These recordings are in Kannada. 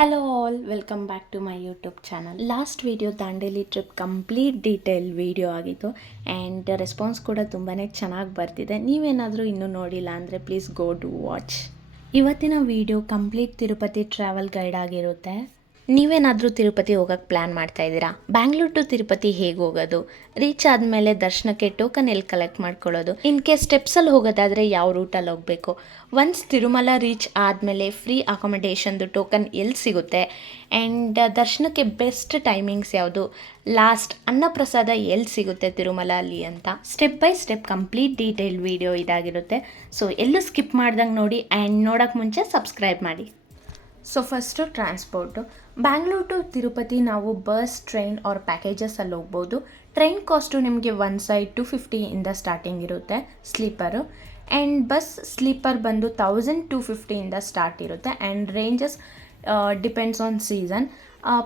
Hello all, welcome back to my YouTube channel. Last video Dandeli trip complete detail video ಆಗಿತ್ತು ಆ್ಯಂಡ್ ರೆಸ್ಪಾನ್ಸ್ ಕೂಡ ತುಂಬಾ ಚೆನ್ನಾಗಿ ಬರ್ತಿದೆ. ನೀವೇನಾದರೂ ಇನ್ನೂ ನೋಡಿಲ್ಲ ಅಂದರೆ ಪ್ಲೀಸ್ ಗೋ ಟು ವಾಚ್. ಇವತ್ತಿನ video complete Tirupati travel guide ಆಗಿರುತ್ತೆ. ನೀವೇನಾದರೂ ತಿರುಪತಿ ಹೋಗೋಕ್ಕೆ ಪ್ಲ್ಯಾನ್ ಮಾಡ್ತಾ ಇದ್ದೀರಾ? ಬ್ಯಾಂಗ್ಳೂರ್ ಟು ತಿರುಪತಿ ಹೇಗೆ ಹೋಗೋದು, ರೀಚ್ ಆದಮೇಲೆ ದರ್ಶನಕ್ಕೆ ಟೋಕನ್ ಎಲ್ಲಿ ಕಲೆಕ್ಟ್ ಮಾಡ್ಕೊಳ್ಳೋದು, ಇನ್ ಕೇಸ್ ಸ್ಟೆಪ್ಸಲ್ಲಿ ಹೋಗೋದಾದರೆ ಯಾವ ರೂಟಲ್ಲಿ ಹೋಗಬೇಕು, ಒನ್ಸ್ ತಿರುಮಲ ರೀಚ್ ಆದಮೇಲೆ ಫ್ರೀ ಅಕಾಮಿಡೇಷನ್ದು ಟೋಕನ್ ಎಲ್ಲಿ ಸಿಗುತ್ತೆ, ಆ್ಯಂಡ್ ದರ್ಶನಕ್ಕೆ ಬೆಸ್ಟ್ ಟೈಮಿಂಗ್ಸ್ ಯಾವುದು, ಲಾಸ್ಟ್ ಅನ್ನಪ್ರಸಾದ ಎಲ್ಲಿ ಸಿಗುತ್ತೆ ತಿರುಮಲ ಅಲ್ಲಿ ಅಂತ step by step complete detail video ಇದಾಗಿರುತ್ತೆ. ಸೊ ಎಲ್ಲೂ ಸ್ಕಿಪ್ ಮಾಡ್ದಂಗೆ ನೋಡಿ ಆ್ಯಂಡ್ ನೋಡೋಕ್ಕೆ ಮುಂಚೆ ಸಬ್ಸ್ಕ್ರೈಬ್ ಮಾಡಿ. So first transport. Bangalore to Tirupati ನಾವು ಬಸ್, ಟ್ರೈನ್ ಆರ್ ಪ್ಯಾಕೇಜಸಲ್ಲಿ ಹೋಗ್ಬೋದು. ಟ್ರೈನ್ ಕಾಸ್ಟು ನಿಮಗೆ ಒನ್ ಸೈಡ್ 250 ಸ್ಟಾರ್ಟಿಂಗ್ ಇರುತ್ತೆ ಸ್ಲೀಪರು, ಆ್ಯಂಡ್ ಬಸ್ ಸ್ಲೀಪರ್ ಬಂದು 1250 ಸ್ಟಾರ್ಟ್ ಇರುತ್ತೆ and ranges depends on season.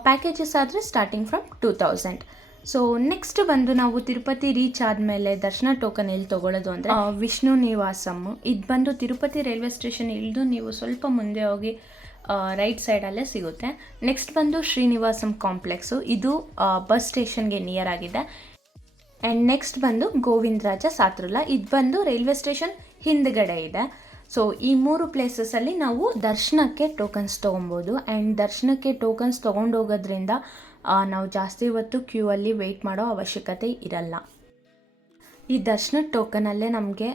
Packages ಆದರೆ ಸ್ಟಾರ್ಟಿಂಗ್ ಫ್ರಮ್ 2000. ಸೊ ನೆಕ್ಸ್ಟ್ ಬಂದು ನಾವು ತಿರುಪತಿ ರೀಚ್ ಆದಮೇಲೆ ದರ್ಶನ ಟೋಕನ್ ಎಲ್ಲಿ ತೊಗೊಳ್ಳೋದು ಅಂದರೆ ವಿಷ್ಣು ನಿವಾಸಮ್. ಇದು ಬಂದು ತಿರುಪತಿ ರೈಲ್ವೆ ಸ್ಟೇಷನ್ ಇಳಿದು ನೀವು ಸ್ವಲ್ಪ ಮುಂದೆ ಹೋಗಿ ರೈಟ್ ಸೈಡಲ್ಲೇ ಸಿಗುತ್ತೆ. ನೆಕ್ಸ್ಟ್ ಬಂದು ಶ್ರೀನಿವಾಸಂ ಕಾಂಪ್ಲೆಕ್ಸು, ಇದು ಬಸ್ ಸ್ಟೇಷನ್ಗೆ ನಿಯರ್ ಆಗಿದೆ. ಆ್ಯಂಡ್ ನೆಕ್ಸ್ಟ್ ಬಂದು ಗೋವಿಂದರಾಜ ಸಾತ್ರುಲ, ಇದು ಬಂದು ರೈಲ್ವೆ ಸ್ಟೇಷನ್ ಹಿಂದ್ಗಡೆ ಇದೆ. ಸೊ ಈ ಮೂರು ಪ್ಲೇಸಸಲ್ಲಿ ನಾವು ದರ್ಶನಕ್ಕೆ ಟೋಕನ್ಸ್ ತೊಗೊಬೋದು. ಆ್ಯಂಡ್ ದರ್ಶನಕ್ಕೆ ಟೋಕನ್ಸ್ ತೊಗೊಂಡೋಗೋದ್ರಿಂದ ನಾವು ಜಾಸ್ತಿ ಹೊತ್ತು ಕ್ಯೂ ಅಲ್ಲಿ ವೆಯ್ಟ್ ಮಾಡೋ ಅವಶ್ಯಕತೆ ಇರಲ್ಲ. ಈ ದರ್ಶನ ಟೋಕನಲ್ಲೇ ನಮಗೆ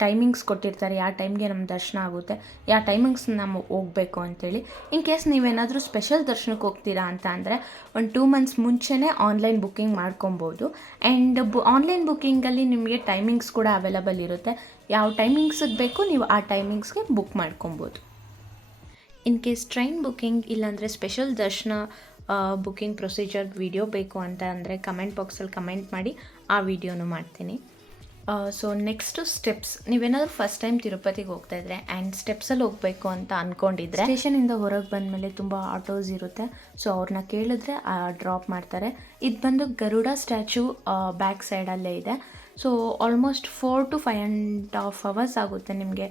ಟೈಮಿಂಗ್ಸ್ ಕೊಟ್ಟಿರ್ತಾರೆ, ಯಾವ ಟೈಮ್ಗೆ ನಮ್ಮ ದರ್ಶನ ಆಗುತ್ತೆ, ಯಾವ ಟೈಮಿಂಗ್ಸ್ ನಾವು ಹೋಗಬೇಕು ಅಂತೇಳಿ. ಇನ್ ಕೇಸ್ ನೀವೇನಾದರೂ ಸ್ಪೆಷಲ್ ದರ್ಶನಕ್ಕೆ ಹೋಗ್ತೀರಾ ಅಂತ ಅಂದರೆ ಒಂದು 2 months ಮುಂಚೆನೇ ಆನ್ಲೈನ್ ಬುಕ್ಕಿಂಗ್ ಮಾಡ್ಕೊಬೋದು. ಆ್ಯಂಡ್ ಆನ್ಲೈನ್ ಬುಕ್ಕಿಂಗಲ್ಲಿ ನಿಮಗೆ ಟೈಮಿಂಗ್ಸ್ ಕೂಡ ಅವೈಲಬಲ್ ಇರುತ್ತೆ. ಯಾವ ಟೈಮಿಂಗ್ಸಿಗೆ ಬೇಕು ನೀವು ಆ ಟೈಮಿಂಗ್ಸ್ಗೆ ಬುಕ್ ಮಾಡ್ಕೊಬೋದು. ಇನ್ ಕೇಸ್ ಟ್ರೈನ್ ಬುಕ್ಕಿಂಗ್ ಇಲ್ಲಾಂದರೆ ಸ್ಪೆಷಲ್ ದರ್ಶನ ಬುಕ್ಕಿಂಗ್ ಪ್ರೊಸೀಜರ್ ವಿಡಿಯೋ ಬೇಕು ಅಂತ ಅಂದರೆ ಕಮೆಂಟ್ ಬಾಕ್ಸಲ್ಲಿ ಕಮೆಂಟ್ ಮಾಡಿ, ಆ ವಿಡಿಯೋನು ಮಾಡ್ತೀನಿ. So next steps. ನೀವೇನಾದರೂ ಫಸ್ಟ್ ಟೈಮ್ ತಿರುಪತಿಗೆ ಹೋಗ್ತಾ ಇದ್ರೆ ಆ್ಯಂಡ್ ಸ್ಟೆಪ್ಸಲ್ಲಿ ಹೋಗಬೇಕು ಅಂತ ಅಂದ್ಕೊಂಡಿದ್ರೆ ಸ್ಟೇಷನಿಂದ ಹೊರಗೆ ಬಂದಮೇಲೆ ತುಂಬ ಆಟೋಸ್ ಇರುತ್ತೆ. ಸೊ ಅವ್ರನ್ನ ಕೇಳಿದ್ರೆ ಡ್ರಾಪ್ ಮಾಡ್ತಾರೆ. ಇದು ಬಂದು ಗರುಡ ಸ್ಟ್ಯಾಚು ಬ್ಯಾಕ್ ಸೈಡಲ್ಲೇ ಇದೆ. ಸೊ ಆಲ್ಮೋಸ್ಟ್ 4 to 5.5 hours ಆಗುತ್ತೆ ನಿಮಗೆ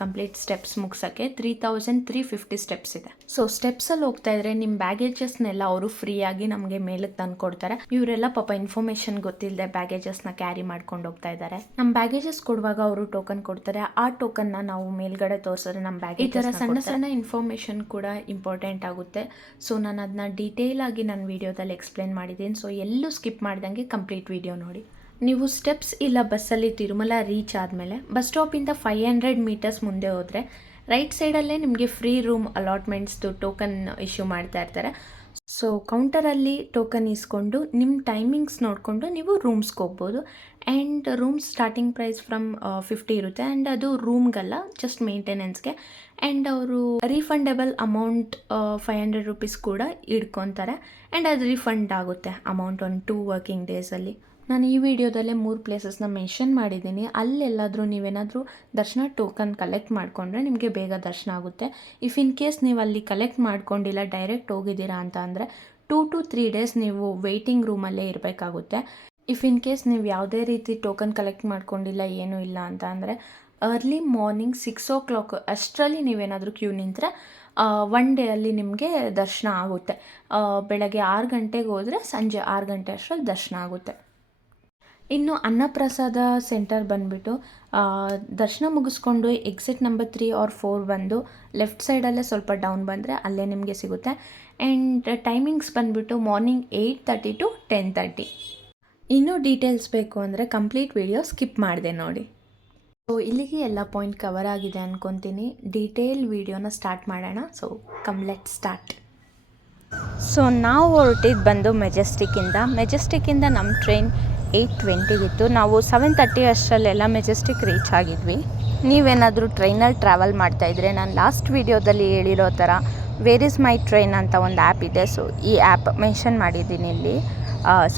ಕಂಪ್ಲೀಟ್ ಸ್ಟೆಪ್ಸ್ ಮುಗ್ಸೋಕ್ಕೆ. 3350 ಸ್ಟೆಪ್ಸ್ ಇದೆ. ಸೊ ಸ್ಟೆಪ್ಸಲ್ಲಿ ಹೋಗ್ತಾ ಇದ್ರೆ ನಿಮ್ಮ ಬ್ಯಾಗೇಜಸ್ನೆಲ್ಲ ಅವರು ಫ್ರೀಯಾಗಿ ನಮಗೆ ಮೇಲಕ್ಕೆ ತಂದು ಕೊಡ್ತಾರೆ. ಇವರೆಲ್ಲ ಪಾಪ ಇನ್ಫಾರ್ಮೇಷನ್ ಗೊತ್ತಿಲ್ಲದೆ ಬ್ಯಾಗೇಜಸ್ನ ಕ್ಯಾರಿ ಮಾಡ್ಕೊಂಡು ಹೋಗ್ತಾ ಇದ್ದಾರೆ. ನಮ್ಮ ಬ್ಯಾಗೇಜಸ್ ಕೊಡುವಾಗ ಅವರು ಟೋಕನ್ ಕೊಡ್ತಾರೆ. ಆ ಟೋಕನ್ನ ನಾವು ಮೇಲ್ಗಡೆ ತೋರಿಸಿದ್ರೆ ನಮ್ಮ ಬ್ಯಾಗೇಜ್ ಈ ಥರ ಸಣ್ಣ ಸಣ್ಣ ಇನ್ಫಾರ್ಮೇಷನ್ ಕೂಡ ಇಂಪಾರ್ಟೆಂಟ್ ಆಗುತ್ತೆ. ಸೊ ನಾನು ಅದನ್ನ ಡೀಟೇಲ್ ಆಗಿ ನನ್ನ ವಿಡಿಯೋದಲ್ಲಿ ಎಕ್ಸ್ಪ್ಲೇನ್ ಮಾಡಿದ್ದೀನಿ. ಸೊ ಎಲ್ಲೂ ಸ್ಕಿಪ್ ಮಾಡ್ದಂಗೆ ಕಂಪ್ಲೀಟ್ ವಿಡಿಯೋ ನೋಡಿ. ನೀವು ಸ್ಟೆಪ್ಸ್ ಇಲ್ಲ ಬಸ್ಸಲ್ಲಿ ತಿರುಮಲ ರೀಚ್ ಆದಮೇಲೆ ಬಸ್ ಸ್ಟಾಪಿಂದ 500 meters ಮುಂದೆ ಹೋದರೆ ರೈಟ್ ಸೈಡಲ್ಲೇ ನಿಮಗೆ ಫ್ರೀ ರೂಮ್ ಅಲಾಟ್ಮೆಂಟ್ಸ್ದು ಟೋಕನ್ ಇಶ್ಯೂ ಮಾಡ್ತಾ ಇರ್ತಾರೆ. ಸೊ ಕೌಂಟರಲ್ಲಿ ಟೋಕನ್ ಇಸ್ಕೊಂಡು ನಿಮ್ಮ ಟೈಮಿಂಗ್ಸ್ ನೋಡಿಕೊಂಡು ನೀವು ರೂಮ್ಸ್ಗೆ ಹೋಗ್ಬೋದು. And rooms starting price from 50 ಇರುತ್ತೆ. ಆ್ಯಂಡ್ ಅದು ರೂಮ್ಗಲ್ಲ, ಜಸ್ಟ್ ಮೇಂಟೆನೆನ್ಸ್ಗೆ. ಆ್ಯಂಡ್ ಅವರು ರೀಫಂಡೇಬಲ್ ಅಮೌಂಟ್ 500 rupees ಕೂಡ ಇಡ್ಕೊತಾರೆ. ಆ್ಯಂಡ್ ಅದು ರೀಫಂಡ್ ಆಗುತ್ತೆ ಅಮೌಂಟ್ ಒಂದು 2 working daysಲ್ಲಿ. ನಾನು ಈ ವಿಡಿಯೋದಲ್ಲೇ 3 ಪ್ಲೇಸಸ್ನ ಮೆನ್ಷನ್ ಮಾಡಿದ್ದೀನಿ. ಅಲ್ಲೆಲ್ಲಾದರೂ ನೀವೇನಾದರೂ ದರ್ಶನ ಟೋಕನ್ ಕಲೆಕ್ಟ್ ಮಾಡಿಕೊಂಡ್ರೆ ನಿಮಗೆ ಬೇಗ ದರ್ಶನ ಆಗುತ್ತೆ. ಇಫ್ ಇನ್ ಕೇಸ್ ನೀವು ಅಲ್ಲಿ ಕಲೆಕ್ಟ್ ಮಾಡ್ಕೊಂಡಿಲ್ಲ, ಡೈರೆಕ್ಟ್ ಹೋಗಿದ್ದೀರಾ ಅಂತ ಅಂದರೆ 2 to 3 days ನೀವು ವೆಯ್ಟಿಂಗ್ ರೂಮಲ್ಲೇ ಇರಬೇಕಾಗುತ್ತೆ. ಇಫ್ ಇನ್ ಕೇಸ್ ನೀವು ಯಾವುದೇ ರೀತಿ ಟೋಕನ್ ಕಲೆಕ್ಟ್ ಮಾಡ್ಕೊಂಡಿಲ್ಲ, ಏನೂ ಇಲ್ಲ ಅಂತ ಅಂದರೆ ಅರ್ಲಿ ಮಾರ್ನಿಂಗ್ 6 o'clock ಅಷ್ಟರಲ್ಲಿ ನೀವೇನಾದರೂ ಕ್ಯೂ ನಿಂತರೆ 1 day ಅಲ್ಲಿ ನಿಮಗೆ ದರ್ಶನ ಆಗುತ್ತೆ. ಬೆಳಗ್ಗೆ 6 ಗಂಟೆಗೆ ಹೋದರೆ ಸಂಜೆ 6 ಗಂಟೆ ಅಷ್ಟರಲ್ಲಿ ದರ್ಶನ ಆಗುತ್ತೆ. ಇನ್ನು ಅನ್ನಪ್ರಸಾದ ಸೆಂಟರ್ ಬಂದುಬಿಟ್ಟು ದರ್ಶನ ಮುಗಿಸ್ಕೊಂಡು ಎಕ್ಸಿಟ್ ನಂಬರ್ 3 or 4 ಬಂದು ಲೆಫ್ಟ್ ಸೈಡಲ್ಲೇ ಸ್ವಲ್ಪ ಡೌನ್ ಬಂದರೆ ಅಲ್ಲೇ ನಿಮಗೆ ಸಿಗುತ್ತೆ. ಆ್ಯಂಡ್ ಟೈಮಿಂಗ್ಸ್ ಬಂದುಬಿಟ್ಟು ಮಾರ್ನಿಂಗ್ 8:30 to 10:30. ಇನ್ನೂ ಡೀಟೇಲ್ಸ್ ಬೇಕು ಅಂದರೆ ಕಂಪ್ಲೀಟ್ ವಿಡಿಯೋ ಸ್ಕಿಪ್ ಮಾಡಿದೆ ನೋಡಿ. ಸೊ ಇಲ್ಲಿಗೆ ಎಲ್ಲ ಪಾಯಿಂಟ್ ಕವರ್ ಆಗಿದೆ ಅಂದ್ಕೊತೀನಿ. ಡೀಟೇಲ್ ವಿಡಿಯೋನ ಸ್ಟಾರ್ಟ್ ಮಾಡೋಣ. So let start. ಸೊ ನಾವು ಹೊರಟಿದ್ದು ಬಂದು ಮೆಜೆಸ್ಟಿಕ್ಕಿಂದ ನಮ್ಮ ಟ್ರೈನ್ 8:20 ನಾವು 7:30 ಅಷ್ಟರಲ್ಲೆಲ್ಲ ಮೆಜೆಸ್ಟಿಕ್ ರೀಚ್ ಆಗಿದ್ವಿ. ನೀವೇನಾದರೂ ಟ್ರೈನಲ್ಲಿ ಟ್ರಾವೆಲ್ ಮಾಡ್ತಾಯಿದ್ರೆ ನಾನು ಲಾಸ್ಟ್ ವಿಡಿಯೋದಲ್ಲಿ ಹೇಳಿರೋ ಥರ ವೇರ್ ಇಸ್ ಮೈ ಟ್ರೈನ್ ಅಂತ ಒಂದು ಆ್ಯಪ್ ಇದೆ. ಸೊ ಈ ಆ್ಯಪ್ ಮೆನ್ಷನ್ ಮಾಡಿದ್ದೀನಿ ಇಲ್ಲಿ.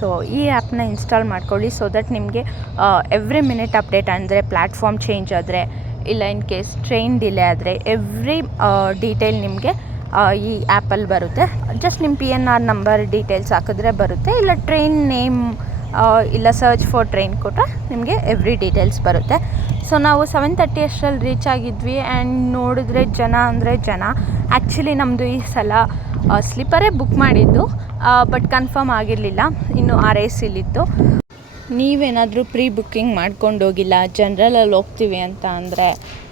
ಸೊ ಈ ಆ್ಯಪ್ನ ಇನ್ಸ್ಟಾಲ್ ಮಾಡ್ಕೊಳ್ಳಿ. ಸೊ ದಟ್ ನಿಮಗೆ ಎವ್ರಿ ಮಿನಿಟ್ ಅಪ್ಡೇಟ್, ಅಂದರೆ ಪ್ಲ್ಯಾಟ್ಫಾರ್ಮ್ ಚೇಂಜ್ ಆದರೆ ಇಲ್ಲ ಇನ್ ಕೇಸ್ ಟ್ರೈನ್ ಡಿಲೇ ಆದರೆ ಎವ್ರಿ ಡೀಟೇಲ್ ನಿಮಗೆ ಈ ಆ್ಯಪಲ್ಲಿ ಬರುತ್ತೆ. ಜಸ್ಟ್ ನಿಮ್ಮ PNR ನಂಬರ್ ಡೀಟೇಲ್ಸ್ ಹಾಕಿದ್ರೆ ಬರುತ್ತೆ. ಇಲ್ಲ ಟ್ರೈನ್ ನೇಮ್ ಇಲ್ಲ ಸರ್ಚ್ ಫಾರ್ ಟ್ರೈನ್ ಕೊಟ್ಟರೆ ನಿಮಗೆ ಎವ್ರಿ ಡೀಟೇಲ್ಸ್ ಬರುತ್ತೆ. ಸೊ ನಾವು 7:30 ಅಷ್ಟರಲ್ಲಿ ರೀಚ್ ಆಗಿದ್ವಿ. ಆ್ಯಂಡ್ ನೋಡಿದ್ರೆ ಜನ ಅಂದರೆ ಜನ. ಆ್ಯಕ್ಚುಲಿ ನಮ್ಮದು ಈ ಸಲ ಸ್ಲೀಪರೇ ಬುಕ್ ಮಾಡಿದ್ದು, ಬಟ್ ಕನ್ಫರ್ಮ್ ಆಗಿರಲಿಲ್ಲ, ಇನ್ನು RACಲಿತ್ತು. ನೀವೇನಾದರೂ ಪ್ರೀ ಬುಕ್ಕಿಂಗ್ ಮಾಡ್ಕೊಂಡು ಹೋಗಿಲ್ಲ, ಜನರಲಲ್ಲಿ ಹೋಗ್ತೀವಿ ಅಂತ ಅಂದರೆ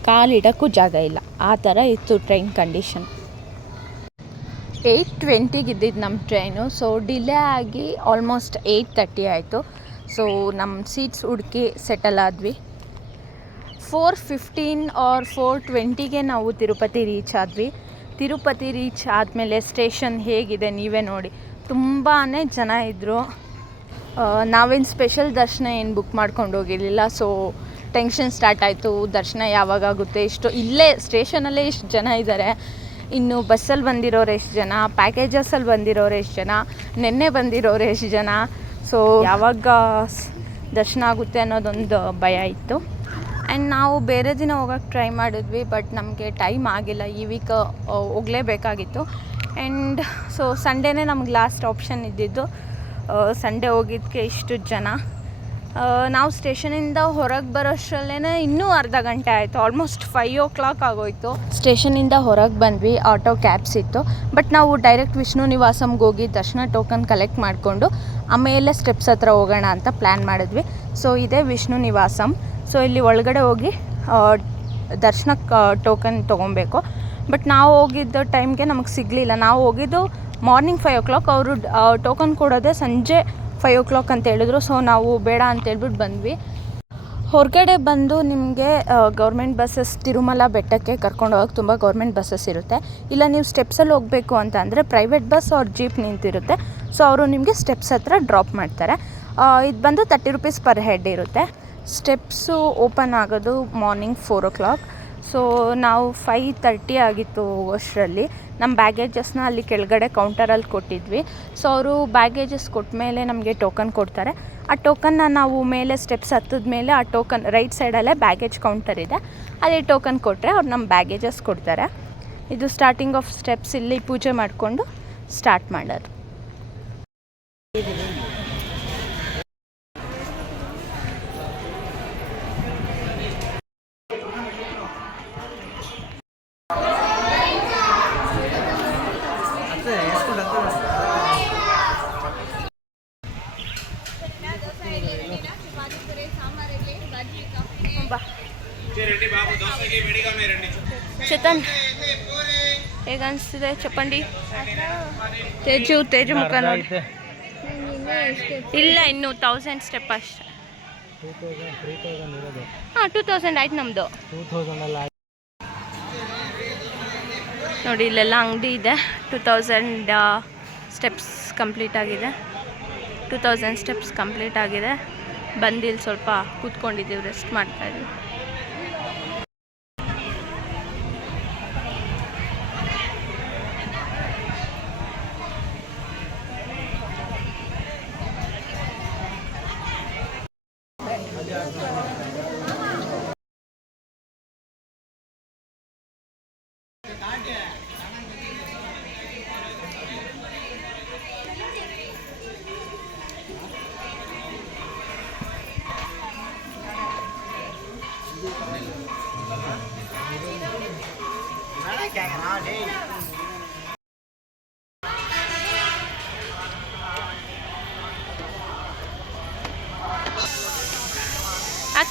ಕಾಲಿಡೋಕ್ಕೂ ಜಾಗ ಇಲ್ಲ, ಆ ಥರ ಇತ್ತು ಟ್ರೈನ್ ಕಂಡೀಷನ್. 8:20ಗೆ ಇದ್ದಿದ್ದು ನಮ್ಮ ಟ್ರೈನು. ಸೊ ಡಿಲೇ ಆಗಿ ಆಲ್ಮೋಸ್ಟ್ 8:30 ಆಯಿತು. ಸೊ ನಮ್ಮ ಸೀಟ್ಸ್ ಹುಡುಕಿ ಸೆಟಲ್ ಆದ್ವಿ. 4:15 ಆರ್ 4:20ಗೆ ನಾವು ತಿರುಪತಿ ರೀಚ್ ಆದ್ವಿ. ತಿರುಪತಿ ರೀಚ್ ಆದಮೇಲೆ ಸ್ಟೇಷನ್ ಹೇಗಿದೆ ನೀವೇ ನೋಡಿ, ತುಂಬಾ ಜನ ಇದ್ದರು. ನಾವೇನು ಸ್ಪೆಷಲ್ ದರ್ಶನ ಏನು ಬುಕ್ ಮಾಡ್ಕೊಂಡು ಹೋಗಿರಲಿಲ್ಲ. ಸೊ ಟೆನ್ಷನ್ ಸ್ಟಾರ್ಟ್ ಆಯಿತು, ದರ್ಶನ ಯಾವಾಗುತ್ತೆ, ಇಲ್ಲೇ ಸ್ಟೇಷನಲ್ಲೇ ಇಷ್ಟು ಜನ ಇದ್ದಾರೆ, ಇನ್ನು ಬಸ್ಸಲ್ಲಿ ಬಂದಿರೋರು ಎಷ್ಟು ಜನ, ಪ್ಯಾಕೇಜಸಲ್ಲಿ ಬಂದಿರೋರು ಎಷ್ಟು ಜನ, ನೆನ್ನೆ ಬಂದಿರೋರು ಎಷ್ಟು ಜನ, ಸೊ ಯಾವಾಗ ದರ್ಶನ ಆಗುತ್ತೆ ಅನ್ನೋದೊಂದು ಭಯ ಇತ್ತು. ಆ್ಯಂಡ್ ನಾವು ಬೇರೆ ದಿನ ಹೋಗೋಕ್ಕೆ ಟ್ರೈ ಮಾಡಿದ್ವಿ, ಬಟ್ ನಮಗೆ ಟೈಮ್ ಆಗಿಲ್ಲ, ಈ ವೀಕ್ ಹೋಗಲೇಬೇಕಾಗಿತ್ತು. ಆ್ಯಂಡ್ ಸೊ ಸಂಡೇನೇ ನಮ್ಗೆ ಲಾಸ್ಟ್ ಆಪ್ಷನ್ ಇದ್ದಿದ್ದು. ಸಂಡೇ ಹೋಗಿದ್ದಕ್ಕೆ ಇಷ್ಟು ಜನ. ನಾವು ಸ್ಟೇಷನಿಂದ ಹೊರಗೆ ಬರೋಷ್ಟರಲ್ಲೇ ಇನ್ನೂ ಅರ್ಧ ಗಂಟೆ ಆಯಿತು, ಆಲ್ಮೋಸ್ಟ್ 5 o'clock ಆಗೋಯಿತು. ಸ್ಟೇಷನಿಂದ ಹೊರಗೆ ಬಂದ್ವಿ, ಆಟೋ ಕ್ಯಾಬ್ಸ್ ಇತ್ತು, ಬಟ್ ನಾವು ಡೈರೆಕ್ಟ್ ವಿಷ್ಣು ನಿವಾಸಂಗೆ ಹೋಗಿ ದರ್ಶನ ಟೋಕನ್ ಕಲೆಕ್ಟ್ ಮಾಡಿಕೊಂಡು ಆಮೇಲೆ ಸ್ಟೆಪ್ಸ್ ಹತ್ರ ಹೋಗೋಣ ಅಂತ ಪ್ಲ್ಯಾನ್ ಮಾಡಿದ್ವಿ. ಸೊ ಇದೇ ವಿಷ್ಣು ನಿವಾಸಂ. ಸೊ ಇಲ್ಲಿ ಒಳಗಡೆ ಹೋಗಿ ದರ್ಶನಕ್ಕೆ ಟೋಕನ್ ತೊಗೊಬೇಕು. ಬಟ್ ನಾವು ಹೋಗಿದ್ದ ಟೈಮ್ಗೆ ನಮಗೆ ಸಿಗಲಿಲ್ಲ. ನಾವು ಹೋಗಿದ್ದು ಮಾರ್ನಿಂಗ್ 5 o'clock, ಅವರು ಟೋಕನ್ ಕೊಡೋದೇ ಸಂಜೆ 5 o'clock ಅಂತ ಹೇಳಿದ್ರು. ಸೊ ನಾವು ಬೇಡ ಅಂತೇಳ್ಬಿಟ್ಟು ಬಂದ್ವಿ. ಹೊರಗಡೆ ಬಂದು ನಿಮಗೆ ಗೌರ್ಮೆಂಟ್ ಬಸ್ಸಸ್ ತಿರುಮಲ ಬೆಟ್ಟಕ್ಕೆ ಕರ್ಕೊಂಡು ಹೋಗೋಕ್ಕೆ ತುಂಬ ಗೌರ್ಮೆಂಟ್ ಬಸ್ಸಸ್ ಇರುತ್ತೆ. ಇಲ್ಲ ನೀವು ಸ್ಟೆಪ್ಸಲ್ಲಿ ಹೋಗಬೇಕು ಅಂತ ಅಂದರೆ ಪ್ರೈವೇಟ್ ಬಸ್ ಅವ್ರ ಜೀಪ್ ನಿಂತಿರುತ್ತೆ. ಸೊ ಅವರು ನಿಮಗೆ ಸ್ಟೆಪ್ಸ್ ಹತ್ರ ಡ್ರಾಪ್ ಮಾಡ್ತಾರೆ. ಇದು ಬಂದು 30 rupees ಪರ್ ಹೆಡ್ ಇರುತ್ತೆ. ಸ್ಟೆಪ್ಸು ಓಪನ್ ಆಗೋದು ಮಾರ್ನಿಂಗ್ 4 o'clock. ಸೊ ನಾವು 5:30 ಆಗಿತ್ತು ಅಷ್ಟರಲ್ಲಿ. ನಮ್ಮ ಬ್ಯಾಗೇಜಸ್ನ ಅಲ್ಲಿ ಕೆಳಗಡೆ ಕೌಂಟರಲ್ಲಿ ಕೊಟ್ಟಿದ್ವಿ. ಸೊ ಅವರು ಬ್ಯಾಗೇಜಸ್ ಕೊಟ್ಟ ಮೇಲೆ ನಮಗೆ ಟೋಕನ್ ಕೊಡ್ತಾರೆ. ಆ ಟೋಕನ್ನ ನಾವು ಮೇಲೆ ಸ್ಟೆಪ್ಸ್ ಹತ್ತಿದ ಮೇಲೆ ಆ ಟೋಕನ್ ರೈಟ್ ಸೈಡಲ್ಲೇ ಬ್ಯಾಗೇಜ್ ಕೌಂಟರ್ ಇದೆ, ಅಲ್ಲಿ ಟೋಕನ್ ಕೊಟ್ಟರೆ ಅವ್ರು ನಮ್ಮ ಬ್ಯಾಗೇಜಸ್ ಕೊಡ್ತಾರೆ. ಇದು ಸ್ಟಾರ್ಟಿಂಗ್ ಆಫ್ ಸ್ಟೆಪ್ಸ್. ಇಲ್ಲಿ ಪೂಜೆ ಮಾಡಿಕೊಂಡು ಸ್ಟಾರ್ಟ್ ಮಾಡೋರು. ಚೇತನ್ ಹೇಗೆ ಅನಿಸ್ತಿದೆ ಚಪ್ಪಂಡಿ? ತೇಜು ಮುಖ ನೋಡಿ. ಇಲ್ಲ, ಇನ್ನು 1000 ಸ್ಟೆಪ್ ಅಷ್ಟೆ. 2000 ಆಯ್ತು ನಮ್ಮದು. ನೋಡಿ ಇಲ್ಲೆಲ್ಲ ಅಂಗಡಿ ಇದೆ. 2000 ಸ್ಟೆಪ್ಸ್ ಕಂಪ್ಲೀಟ್ ಆಗಿದೆ. 2000 ಸ್ಟೆಪ್ಸ್ ಕಂಪ್ಲೀಟ್ ಆಗಿದೆ. ಬಂದಿಲ್ಲಿ ಸ್ವಲ್ಪ ಕೂತ್ಕೊಂಡಿದ್ದೀವಿ, ರೆಸ್ಟ್ ಮಾಡ್ತಾಯಿದ್ವಿ.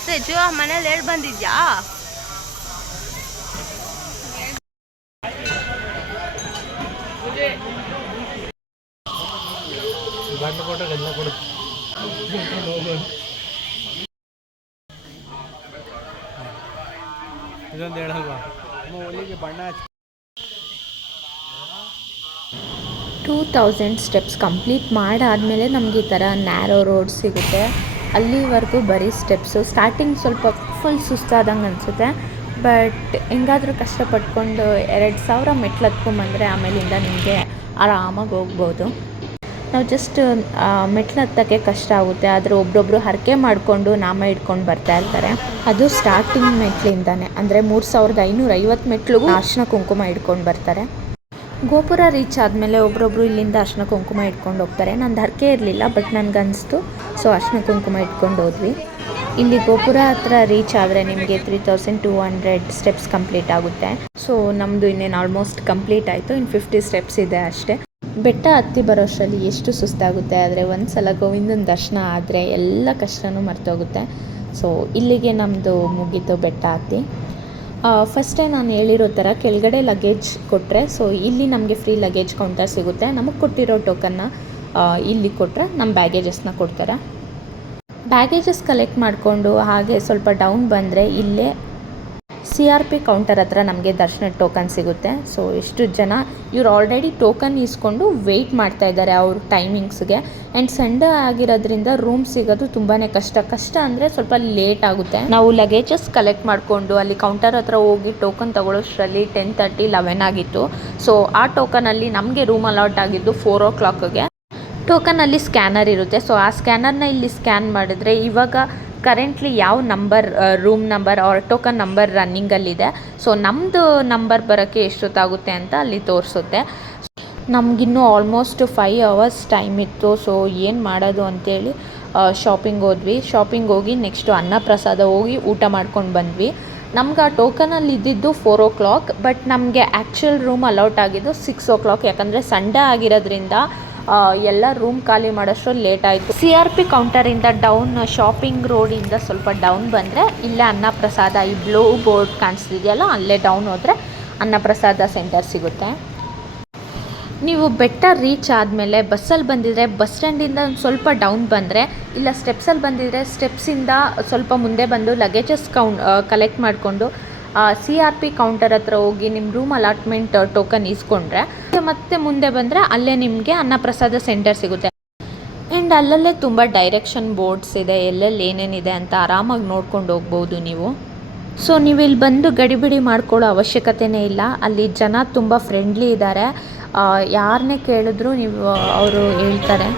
ತೇಜು ಮನೇಲಿ ಹೇಳಿ ಬಂದಿದ್ಯಾ? ಇದೊಂದು ಹೇಳಲ್ವಾ ಒಲಿಗೆ ಬಣ್ಣ 2000 ಸ್ಟೆಪ್ಸ್ ಕಂಪ್ಲೀಟ್ ಮಾಡಾದಮೇಲೆ ನಮಗೆ ಈ ಥರ ನ್ಯಾರೋ ರೋಡ್ ಸಿಗುತ್ತೆ. ಅಲ್ಲಿವರೆಗೂ ಬರೀ ಸ್ಟೆಪ್ಸು. ಸ್ಟಾರ್ಟಿಂಗ್ ಸ್ವಲ್ಪ ಫುಲ್ ಸುಸ್ತಾದಂಗೆ ಅನಿಸುತ್ತೆ, ಬಟ್ ಹೆಂಗಾದರೂ ಕಷ್ಟಪಟ್ಕೊಂಡು 2000 ಮೆಟ್ಲು ಹತ್ಕೊಂಡ್ಬಂದರೆ ಆಮೇಲಿಂದ ನಿಮಗೆ ಆರಾಮಾಗಿ ಹೋಗ್ಬೋದು. ನಾವು ಜಸ್ಟ್ ಮೆಟ್ಲು ಹತ್ತೋಕ್ಕೆ ಕಷ್ಟ ಆಗುತ್ತೆ, ಆದರೆ ಒಬ್ಬೊಬ್ಬರು ಹರಕೆ ಮಾಡಿಕೊಂಡು ನಾಮ ಇಟ್ಕೊಂಡು ಬರ್ತಾ ಇರ್ತಾರೆ. ಅದು ಸ್ಟಾರ್ಟಿಂಗ್ ಮೆಟ್ಲಿಂದಾನೆ, ಅಂದರೆ 3550 ಮೆಟ್ಲಿಗೂ ಅರ್ಶಿನ ಕುಂಕುಮ ಇಟ್ಕೊಂಡು ಬರ್ತಾರೆ. ಗೋಪುರ ರೀಚ್ ಆದಮೇಲೆ ಒಬ್ರೊಬ್ರು ಇಲ್ಲಿಂದ ಅರ್ಶಿನ ಕುಂಕುಮ ಇಟ್ಕೊಂಡು ಹೋಗ್ತಾರೆ. ನಂದು ಹರಕೆ ಇರಲಿಲ್ಲ, ಬಟ್ ನನಗನ್ನಿಸ್ತು, ಸೊ ಅರ್ಶಿನ ಕುಂಕುಮ ಇಟ್ಕೊಂಡು ಹೋದ್ವಿ. ಇಲ್ಲಿ ಗೋಪುರ ಹತ್ರ ರೀಚ್ ಆದರೆ ನಿಮಗೆ 3200 ಸ್ಟೆಪ್ಸ್ ಕಂಪ್ಲೀಟ್ ಆಗುತ್ತೆ. ಸೊ ನಮ್ಮದು ಇನ್ನೇನು ಆಲ್ಮೋಸ್ಟ್ ಕಂಪ್ಲೀಟ್ ಆಯಿತು, ಇನ್ನು 50 ಸ್ಟೆಪ್ಸ್ ಇದೆ ಅಷ್ಟೇ. ಬೆಟ್ಟ ಹತ್ತಿ ಬರೋಷ್ಟರಲ್ಲಿ ಎಷ್ಟು ಸುಸ್ತಾಗುತ್ತೆ, ಆದರೆ ಒಂದು ಸಲ ಗೋವಿಂದನ ದರ್ಶನ ಆದರೆ ಎಲ್ಲ ಕಷ್ಟನೂ ಮರ್ತೋಗುತ್ತೆ. ಸೊ ಇಲ್ಲಿಗೆ ನಮ್ಮದು ಮುಗೀತು ಬೆಟ್ಟ ಹತ್ತಿ. ಫಸ್ಟೇ ನಾನು ಹೇಳಿರೋ ಥರ ಕೆಳಗಡೆ ಲಗೇಜ್ ಕೊಟ್ಟರೆ, ಸೊ ಇಲ್ಲಿ ನಮಗೆ ಫ್ರೀ ಲಗೇಜ್ ಕೌಂಟರ್ ಸಿಗುತ್ತೆ. ನಮಗೆ ಕೊಟ್ಟಿರೋ ಟೋಕನ್ನ ಇಲ್ಲಿ ಕೊಟ್ಟರೆ ನಮ್ಮ ಬ್ಯಾಗೇಜಸ್ನ ಕೊಡ್ತಾರೆ. ಬ್ಯಾಗೇಜಸ್ ಕಲೆಕ್ಟ್ ಮಾಡಿಕೊಂಡು ಹಾಗೆ ಸ್ವಲ್ಪ ಡೌನ್ ಬಂದರೆ ಇಲ್ಲೇ CRP ಕೌಂಟರ್ ಹತ್ರ ನಮಗೆ ದರ್ಶನದ ಟೋಕನ್ ಸಿಗುತ್ತೆ. ಸೊ ಎಷ್ಟು ಜನ ಇವ್ರು ಆಲ್ರೆಡಿ ಟೋಕನ್ ಇಸ್ಕೊಂಡು ವೆಯ್ಟ್ ಮಾಡ್ತಾ ಇದ್ದಾರೆ ಅವ್ರ ಟೈಮಿಂಗ್ಸ್ಗೆ. ಆ್ಯಂಡ್ ಸಂಡೇ ಆಗಿರೋದ್ರಿಂದ ರೂಮ್ ಸಿಗೋದು ತುಂಬಾ ಕಷ್ಟ ಅಂದರೆ ಸ್ವಲ್ಪ ಲೇಟ್ ಆಗುತ್ತೆ. ನಾವು ಲಗೇಜಸ್ ಕಲೆಕ್ಟ್ ಮಾಡಿಕೊಂಡು ಅಲ್ಲಿ ಕೌಂಟರ್ ಹತ್ರ ಹೋಗಿ ಟೋಕನ್ ತೊಗೊಳ್ಳೋಷ್ಟರಲ್ಲಿ 10:30, 11 ಆಗಿತ್ತು. ಸೊ ಆ ಟೋಕನಲ್ಲಿ ನಮಗೆ ರೂಮ್ ಅಲಾಟ್ ಆಗಿದ್ದು 4 o'clockಗೆ. ಟೋಕನಲ್ಲಿ ಸ್ಕ್ಯಾನರ್ ಇರುತ್ತೆ. ಸೊ ಆ ಸ್ಕ್ಯಾನರ್ನ ಇಲ್ಲಿ ಸ್ಕ್ಯಾನ್ ಮಾಡಿದ್ರೆ ಇವಾಗ ಕರೆಂಟ್ಲಿ ಯಾವ number, room number or token number ರನ್ನಿಂಗಲ್ಲಿದೆ, ಸೊ ನಮ್ಮದು ನಂಬರ್ ಬರೋಕ್ಕೆ ಎಷ್ಟೊತ್ತಾಗುತ್ತೆ ಅಂತ ಅಲ್ಲಿ ತೋರಿಸುತ್ತೆ. ನಮಗಿನ್ನೂ ಆಲ್ಮೋಸ್ಟ್ 5 hours ಟೈಮ್ ಇತ್ತು. ಸೊ ಏನು ಮಾಡೋದು ಅಂತೇಳಿ ಶಾಪಿಂಗ್ ಹೋದ್ವಿ. ಶಾಪಿಂಗ್ ಹೋಗಿ ನೆಕ್ಸ್ಟು ಅನ್ನಪ್ರಸಾದ ಹೋಗಿ ಊಟ ಮಾಡ್ಕೊಂಡು ಬಂದ್ವಿ. ನಮ್ಗೆ ಆ ಟೋಕನಲ್ಲಿ ಇದ್ದಿದ್ದು 4 o'clock, ಬಟ್ ನಮಗೆ ಆ್ಯಕ್ಚುಯಲ್ ರೂಮ್ ಅಲೌಟ್ ಆಗಿದ್ದು 6 o'clock. ಯಾಕಂದರೆ ಸಂಡೇ ಆಗಿರೋದ್ರಿಂದ ಎಲ್ಲ ರೂಮ್ ಖಾಲಿ ಮಾಡೋಷ್ಟು ಲೇಟ್ ಆಯಿತು. CRP ಕೌಂಟರಿಂದ ಡೌನ್ ಶಾಪಿಂಗ್ ರೋಡಿಂದ ಸ್ವಲ್ಪ ಡೌನ್ ಬಂದರೆ ಇಲ್ಲೇ ಅನ್ನಪ್ರಸಾದ, ಈ ಬ್ಲೂ ಬೋರ್ಡ್ ಕಾಣಿಸ್ತಿದೆಯಲ್ಲ, ಅಲ್ಲೇ ಡೌನ್ ಹೋದರೆ ಅನ್ನಪ್ರಸಾದ ಸೆಂಟರ್ ಸಿಗುತ್ತೆ. ನೀವು ಬೆಟ್ಟ ರೀಚ್ ಆದಮೇಲೆ ಬಸ್ಸಲ್ಲಿ ಬಂದಿದ್ರೆ ಬಸ್ ಸ್ಟ್ಯಾಂಡಿಂದ ಒಂದು ಸ್ವಲ್ಪ ಡೌನ್ ಬಂದರೆ, ಇಲ್ಲ ಸ್ಟೆಪ್ಸಲ್ಲಿ ಬಂದಿದ್ರೆ ಸ್ಟೆಪ್ಸಿಂದ ಸ್ವಲ್ಪ ಮುಂದೆ ಬಂದು ಲಗೇಜಸ್ ಕಲೆಕ್ಟ್ ಮಾಡಿಕೊಂಡು CRP ಕೌಂಟರ್ ಹತ್ರ ಹೋಗಿ ನಿಮ್ಮ ರೂಮ್ ಅಲಾಟ್ಮೆಂಟ್ ಟೋಕನ್ ಇಸ್ಕೊಂಡ್ರೆ ಮತ್ತೆ ಮುಂದೆ ಬಂದರೆ ಅಲ್ಲೇ ನಿಮಗೆ ಅನ್ನಪ್ರಸಾದ ಸೆಂಟರ್ ಸಿಗುತ್ತೆ. ಆ್ಯಂಡ್ ಅಲ್ಲಲ್ಲೇ ತುಂಬ ಡೈರೆಕ್ಷನ್ ಬೋರ್ಡ್ಸ್ ಇದೆ, ಎಲ್ಲೆಲ್ಲಿ ಏನೇನಿದೆ ಅಂತ ಆರಾಮಾಗಿ ನೋಡ್ಕೊಂಡು ಹೋಗ್ಬೋದು ನೀವು. ಸೊ ನೀವು ಇಲ್ಲಿ ಬಂದು ಗಡಿಬಿಡಿ ಮಾಡ್ಕೊಳ್ಳೋ ಅವಶ್ಯಕತೆಯೇ ಇಲ್ಲ. ಅಲ್ಲಿ ಜನ ತುಂಬ ಫ್ರೆಂಡ್ಲಿ ಇದ್ದಾರೆ. ಯಾರನ್ನೇ ಕೇಳಿದ್ರು ಅವರು ಹೇಳ್ತಾರೆ.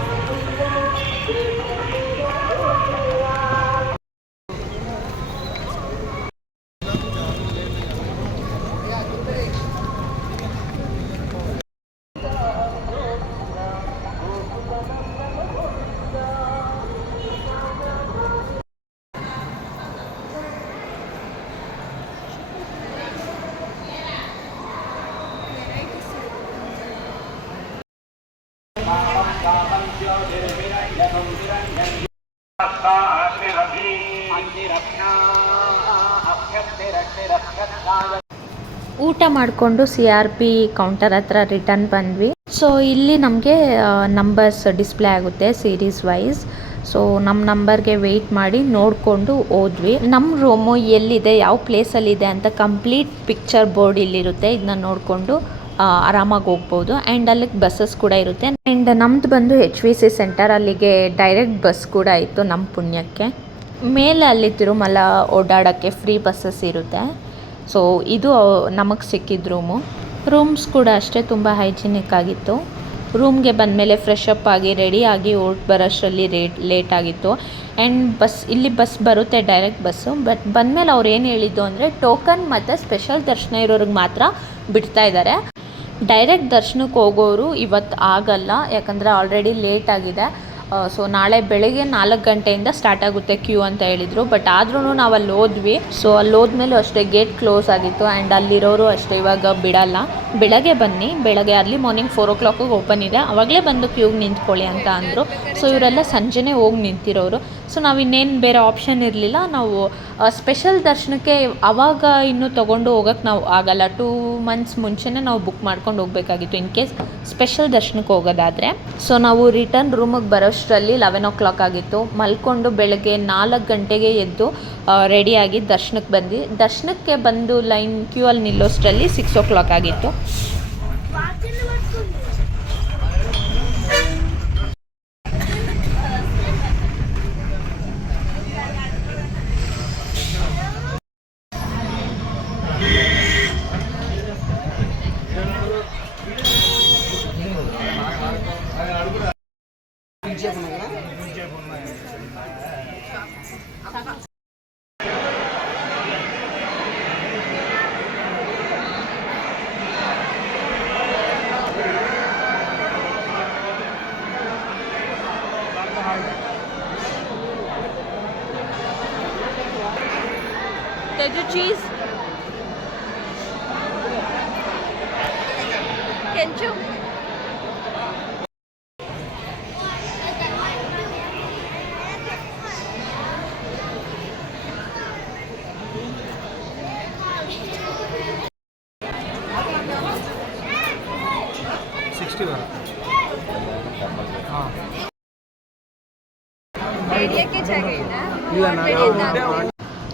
ಊಟ ಮಾಡಿಕೊಂಡು CRP ಕೌಂಟರ್ ಹತ್ರ ರಿಟರ್ನ್ ಬಂದ್ವಿ. ಸೊ ಇಲ್ಲಿ ನಮಗೆ ನಂಬರ್ಸ್ ಡಿಸ್ಪ್ಲೇ ಆಗುತ್ತೆ ಸೀರೀಸ್ ವೈಸ್. ಸೊ ನಮ್ಮ ನಂಬರ್ಗೆ ವೆಯ್ಟ್ ಮಾಡಿ ನೋಡಿಕೊಂಡು ಹೋದ್ವಿ. ನಮ್ಮ ರೂಮು ಎಲ್ಲಿದೆ, ಯಾವ ಪ್ಲೇಸಲ್ಲಿದೆ ಅಂತ ಕಂಪ್ಲೀಟ್ ಪಿಕ್ಚರ್ ಬೋರ್ಡ್ ಇಲ್ಲಿರುತ್ತೆ. ಇದನ್ನ ನೋಡಿಕೊಂಡು ಆರಾಮಾಗಿ ಹೋಗ್ಬೋದು. ಆ್ಯಂಡ್ ಅಲ್ಲಿಗೆ ಬಸ್ಸಸ್ ಕೂಡ ಇರುತ್ತೆ. ಆ್ಯಂಡ್ ನಮ್ಮದು ಬಂದು HVC ಸೆಂಟರ್, ಅಲ್ಲಿಗೆ ಡೈರೆಕ್ಟ್ ಬಸ್ ಕೂಡ ಇತ್ತು ನಮ್ಮ ಪುಣ್ಯಕ್ಕೆ. ಮೇಲೆ ಅಲ್ಲಿ ತಿರುಮಲ ಓಡಾಡೋಕ್ಕೆ ಫ್ರೀ ಬಸ್ಸಸ್ ಇರುತ್ತೆ. ಸೊ ಇದು ನಮಗೆ ಸಿಕ್ಕಿದ ರೂಮ್ಸ್ ಕೂಡ ಅಷ್ಟೇ ತುಂಬ ಹೈಜಿನಿಕ್ ಆಗಿತ್ತು. ರೂಮ್ಗೆ ಬಂದಮೇಲೆ ಫ್ರೆಶ್ ಅಪ್ ಆಗಿ ರೆಡಿಯಾಗಿ ಹೊರಟು ಬರೋಷ್ಟರಲ್ಲಿ ಲೇಟ್ ಆಗಿತ್ತು. ಆ್ಯಂಡ್ ಇಲ್ಲಿ ಬಸ್ ಬರುತ್ತೆ, ಡೈರೆಕ್ಟ್ ಬಸ್ಸು. ಬಟ್ ಬಂದಮೇಲೆ ಅವ್ರು ಏನು ಹೇಳಿದ್ದು ಅಂದರೆ ಟೋಕನ್ ಮತ್ತು ಸ್ಪೆಷಲ್ ದರ್ಶನ ಇರೋರಿಗೆ ಮಾತ್ರ ಬಿಡ್ತಾ ಇದ್ದಾರೆ. ಡೈರೆಕ್ಟ್ ದರ್ಶನಕ್ಕೆ ಹೋಗೋರು ಇವತ್ತು ಆಗಲ್ಲ, ಯಾಕಂದರೆ ಆಲ್ರೆಡಿ ಲೇಟ್ ಆಗಿದೆ. ಸೊ ನಾಳೆ ಬೆಳಗ್ಗೆ 4 ಗಂಟೆಯಿಂದ ಸ್ಟಾರ್ಟ್ ಆಗುತ್ತೆ ಕ್ಯೂ ಅಂತ ಹೇಳಿದರು. ಬಟ್ ಆದ್ರೂ ನಾವು ಅಲ್ಲಿ ಹೋದ್ವಿ. ಸೊ ಅಲ್ಲಿ ಹೋದ್ಮೇಲೂ ಅಷ್ಟೇ ಗೇಟ್ ಕ್ಲೋಸ್ ಆಗಿತ್ತು. ಆ್ಯಂಡ್ ಅಲ್ಲಿರೋರು ಅಷ್ಟೇ ಇವಾಗ ಬಿಡಲ್ಲ, ಬೆಳಗ್ಗೆ ಬನ್ನಿ, ಬೆಳಗ್ಗೆ ಅರ್ಲಿ ಮಾರ್ನಿಂಗ್ 4 o'clock ಓಪನ್ ಇದೆ, ಅವಾಗಲೇ ಬಂದು ಕ್ಯೂಗೆ ನಿಂತ್ಕೊಳ್ಳಿ ಅಂತ ಅಂದರು. ಸೊ ಇವರೆಲ್ಲ ಸಂಜೆನೇ ಹೋಗಿ ನಿಂತಿರೋರು. ಸೊ ನಾವು ಇನ್ನೇನು ಬೇರೆ ಆಪ್ಷನ್ ಇರಲಿಲ್ಲ. ನಾವು ಸ್ಪೆಷಲ್ ದರ್ಶನಕ್ಕೆ ಅವಾಗ ಇನ್ನೂ ತೊಗೊಂಡು ಹೋಗೋಕ್ಕೆ ನಾವು ಆಗಲ್ಲ. 2 months ಮುಂಚೆನೇ ನಾವು ಬುಕ್ ಮಾಡ್ಕೊಂಡು ಹೋಗಬೇಕಾಗಿತ್ತು ಇನ್ ಕೇಸ್ ಸ್ಪೆಷಲ್ ದರ್ಶನಕ್ಕೆ ಹೋಗೋದಾದರೆ. ಸೊ ನಾವು ರಿಟರ್ನ್ ರೂಮಿಗೆ ಬರೋಷ್ಟರಲ್ಲಿ 11 o'clock ಆಗಿತ್ತು. ಮಲ್ಕೊಂಡು ಬೆಳಗ್ಗೆ 4 ಗಂಟೆಗೆ ಎದ್ದು ರೆಡಿಯಾಗಿ ದರ್ಶನಕ್ಕೆ ಬಂದ್ವಿ. ದರ್ಶನಕ್ಕೆ ಬಂದು ಲೈನ್ ಕ್ಯೂ ಅಲ್ಲಿ ನಿಲ್ಲೋಷ್ಟರಲ್ಲಿ 6 o'clock ಆಗಿತ್ತು. Teju cheese. Kenchu.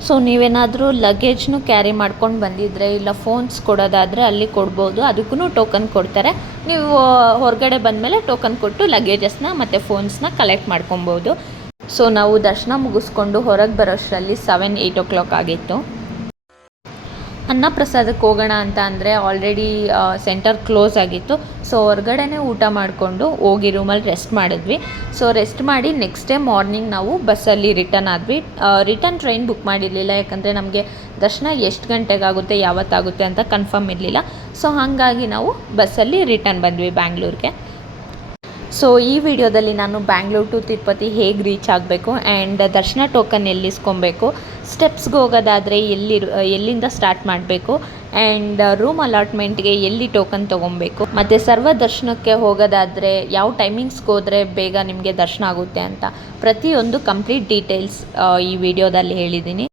ಸೊ ನೀವೇನಾದರೂ ಲಗೇಜ್ನು ಕ್ಯಾರಿ ಮಾಡ್ಕೊಂಡು ಬಂದಿದ್ರೆ ಇಲ್ಲ ಫೋನ್ಸ್ ಕೊಡೋದಾದರೆ ಅಲ್ಲಿ ಕೊಡ್ಬೋದು, ಅದಕ್ಕೂ ಟೋಕನ್ ಕೊಡ್ತಾರೆ. ನೀವು ಹೊರಗಡೆ ಬಂದಮೇಲೆ ಟೋಕನ್ ಕೊಟ್ಟು ಲಗೇಜಸ್ನ ಮತ್ತು ಫೋನ್ಸ್ನ ಕಲೆಕ್ಟ್ ಮಾಡ್ಕೊಬೋದು. ಸೊ ನಾವು ದರ್ಶನ ಮುಗಿಸ್ಕೊಂಡು ಹೊರಗೆ ಬರೋಷ್ಟರಲ್ಲಿ 7-8 o'clock ಆಗಿತ್ತು. ಅನ್ನಪ್ರಸಾದಕ್ಕೆ ಹೋಗೋಣ ಅಂತ ಅಂದರೆ ಆಲ್ರೆಡಿ ಸೆಂಟರ್ ಕ್ಲೋಸ್ ಆಗಿತ್ತು. ಸೊ ಹೊರಗಡೆನೇ ಊಟ ಮಾಡಿಕೊಂಡು ಹೋಗಿ ರೂಮಲ್ಲಿ ರೆಸ್ಟ್ ಮಾಡಿದ್ವಿ. ಸೊ ರೆಸ್ಟ್ ಮಾಡಿ ನೆಕ್ಸ್ಟ್ ಡೇ ಮಾರ್ನಿಂಗ್ ನಾವು ಬಸ್ಸಲ್ಲಿ ರಿಟರ್ನ್ ಆದ್ವಿ. ರಿಟರ್ನ್ ಟ್ರೈನ್ ಬುಕ್ ಮಾಡಿರಲಿಲ್ಲ, ಯಾಕಂದರೆ ನಮಗೆ ದರ್ಶನ ಎಷ್ಟು ಗಂಟೆಗಾಗುತ್ತೆ ಯಾವತ್ತಾಗುತ್ತೆ ಅಂತ ಕನ್ಫರ್ಮ್ ಇರಲಿಲ್ಲ. ಸೊ ಹಾಗಾಗಿ ನಾವು ಬಸ್ಸಲ್ಲಿ ರಿಟರ್ನ್ ಬಂದ್ವಿ ಬ್ಯಾಂಗ್ಳೂರಿಗೆ. ಸೊ ಈ ವಿಡಿಯೋದಲ್ಲಿ ನಾನು ಬ್ಯಾಂಗ್ಳೂರ್ ಟು ತಿರುಪತಿ ಹೇಗೆ ರೀಚ್ ಆಗಬೇಕು ಆ್ಯಂಡ್ ದರ್ಶನ ಟೋಕನ್ ಎಲ್ಲಿ ಇಸ್ಕೊಬೇಕು, ಸ್ಟೆಪ್ಸ್ಗೆ ಹೋಗೋದಾದರೆ ಎಲ್ಲಿಂದ ಸ್ಟಾರ್ಟ್ ಮಾಡಬೇಕು ಆ್ಯಂಡ್ ರೂಮ್ ಅಲಾಟ್ಮೆಂಟ್ಗೆ ಎಲ್ಲಿ ಟೋಕನ್ ತೊಗೊಬೇಕು, ಮತ್ತು ಸರ್ವ ದರ್ಶನಕ್ಕೆ ಹೋಗೋದಾದರೆ ಯಾವ ಟೈಮಿಂಗ್ಸ್ಗೆ ಹೋದರೆ ಬೇಗ ನಿಮಗೆ ದರ್ಶನ ಆಗುತ್ತೆ ಅಂತ ಪ್ರತಿಯೊಂದು ಕಂಪ್ಲೀಟ್ ಡೀಟೇಲ್ಸ್ ಈ ವಿಡಿಯೋದಲ್ಲಿ ಹೇಳಿದ್ದೀನಿ.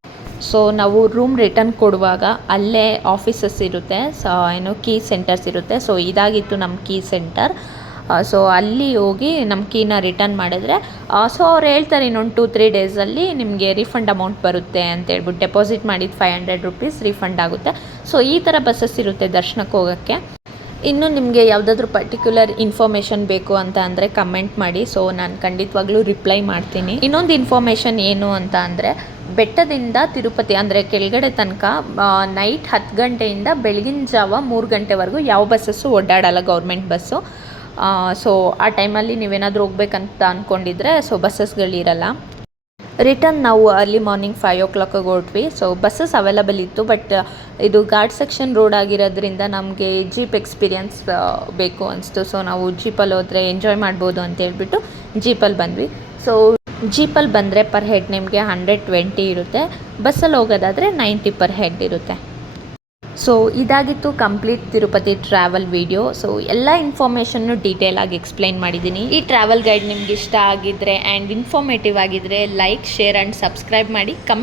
ಸೊ ನಾವು ರೂಮ್ ರಿಟರ್ನ್ ಕೊಡುವಾಗ ಅಲ್ಲೇ ಆಫೀಸಸ್ ಇರುತ್ತೆ, ಕೀ ಸೆಂಟರ್ಸ್ ಇರುತ್ತೆ. ಸೊ ಇದಾಗಿತ್ತು ನಮ್ಮ ಕೀ ಸೆಂಟರ್. ಸೊ ಅಲ್ಲಿ ಹೋಗಿ ನಮ್ಮ ಕೀನ ರಿಟರ್ನ್ ಮಾಡಿದ್ರೆ ಸೊ ಅವ್ರು ಹೇಳ್ತಾರೆ ಇನ್ನೊಂದು 2-3 ಡೇಸಲ್ಲಿ ನಿಮಗೆ ರಿಫಂಡ್ ಅಮೌಂಟ್ ಬರುತ್ತೆ ಅಂತ ಹೇಳ್ಬಿಟ್ಟು, ಡೆಪಾಸಿಟ್ ಮಾಡಿದ 500 rupees ರಿಫಂಡ್ ಆಗುತ್ತೆ. ಸೊ ಈ ಥರ ಬಸ್ಸಸ್ ಇರುತ್ತೆ ದರ್ಶನಕ್ಕೆ ಹೋಗೋಕ್ಕೆ. ಇನ್ನು ನಿಮಗೆ ಯಾವುದಾದ್ರೂ ಪರ್ಟಿಕ್ಯುಲರ್ ಇನ್ಫಾರ್ಮೇಷನ್ ಬೇಕು ಅಂತ ಅಂದರೆ ಕಮೆಂಟ್ ಮಾಡಿ. ಸೊ ನಾನು ಖಂಡಿತವಾಗ್ಲೂ ರಿಪ್ಲೈ ಮಾಡ್ತೀನಿ. ಇನ್ನೊಂದು ಇನ್ಫಾರ್ಮೇಷನ್ ಏನು ಅಂತ ಅಂದರೆ, ಬೆಟ್ಟದಿಂದ ತಿರುಪತಿ ಅಂದರೆ ಕೆಳಗಡೆ ತನಕ ನೈಟ್ 10 ಗಂಟೆಯಿಂದ ಬೆಳಗಿನ ಜಾವ 3 ಗಂಟೆವರೆಗೂ ಯಾವ ಬಸ್ಸಸ್ಸು ಓಡಾಡಲ್ಲ, ಗೌರ್ಮೆಂಟ್ ಬಸ್ಸು. ಸೊ ಆ ಟೈಮಲ್ಲಿ ನೀವೇನಾದರೂ ಹೋಗ್ಬೇಕಂತ ಅಂದ್ಕೊಂಡಿದ್ರೆ ಸೊ ಬಸ್ಸಸ್ಗಳಿರಲ್ಲ. ರಿಟರ್ನ್ ನಾವು ಅರ್ಲಿ ಮಾರ್ನಿಂಗ್ 5 o'clock ಹೊರಟ್ವಿ. ಸೊ ಬಸ್ಸಸ್ ಅವೈಲಬಲ್ ಇತ್ತು, ಬಟ್ ಇದು ಘಾಟ್ ಸೆಕ್ಷನ್ ರೋಡ್ ಆಗಿರೋದ್ರಿಂದ ನಮಗೆ ಜೀಪ್ ಎಕ್ಸ್ಪೀರಿಯನ್ಸ್ ಬೇಕು ಅನಿಸ್ತು. ಸೊ ನಾವು ಜೀಪಲ್ಲಿ ಹೋದರೆ ಎಂಜಾಯ್ ಮಾಡ್ಬೋದು ಅಂತ ಹೇಳ್ಬಿಟ್ಟು ಜೀಪಲ್ಲಿ ಬಂದ್ವಿ. ಸೊ ಜೀಪಲ್ಲಿ ಬಂದರೆ ಪರ್ ಹೆಡ್ ನಿಮಗೆ 120 ಇರುತ್ತೆ, ಬಸ್ಸಲ್ಲಿ ಹೋಗೋದಾದರೆ 90 ಪರ್ ಹೆಡ್ ಇರುತ್ತೆ. ಸೊ ಇದಾಗಿತ್ತು complete Tirupati travel video. So ಎಲ್ಲ ಇನ್ಫಾರ್ಮೇಷನ್ನು ಡೀಟೇಲ್ ಆಗಿ ಎಕ್ಸ್ಪ್ಲೈನ್ ಮಾಡಿದ್ದೀನಿ. ಈ ಟ್ರಾವೆಲ್ ಗೈಡ್ ನಿಮ್ಗೆ ಇಷ್ಟ ಆಗಿದ್ದರೆ ಆ್ಯಂಡ್ ಇನ್ಫಾರ್ಮೇಟಿವ್ ಆಗಿದ್ದರೆ ಲೈಕ್, ಶೇರ್ ಆ್ಯಂಡ್ ಸಬ್ಸ್ಕ್ರೈಬ್ ಮಾಡಿ.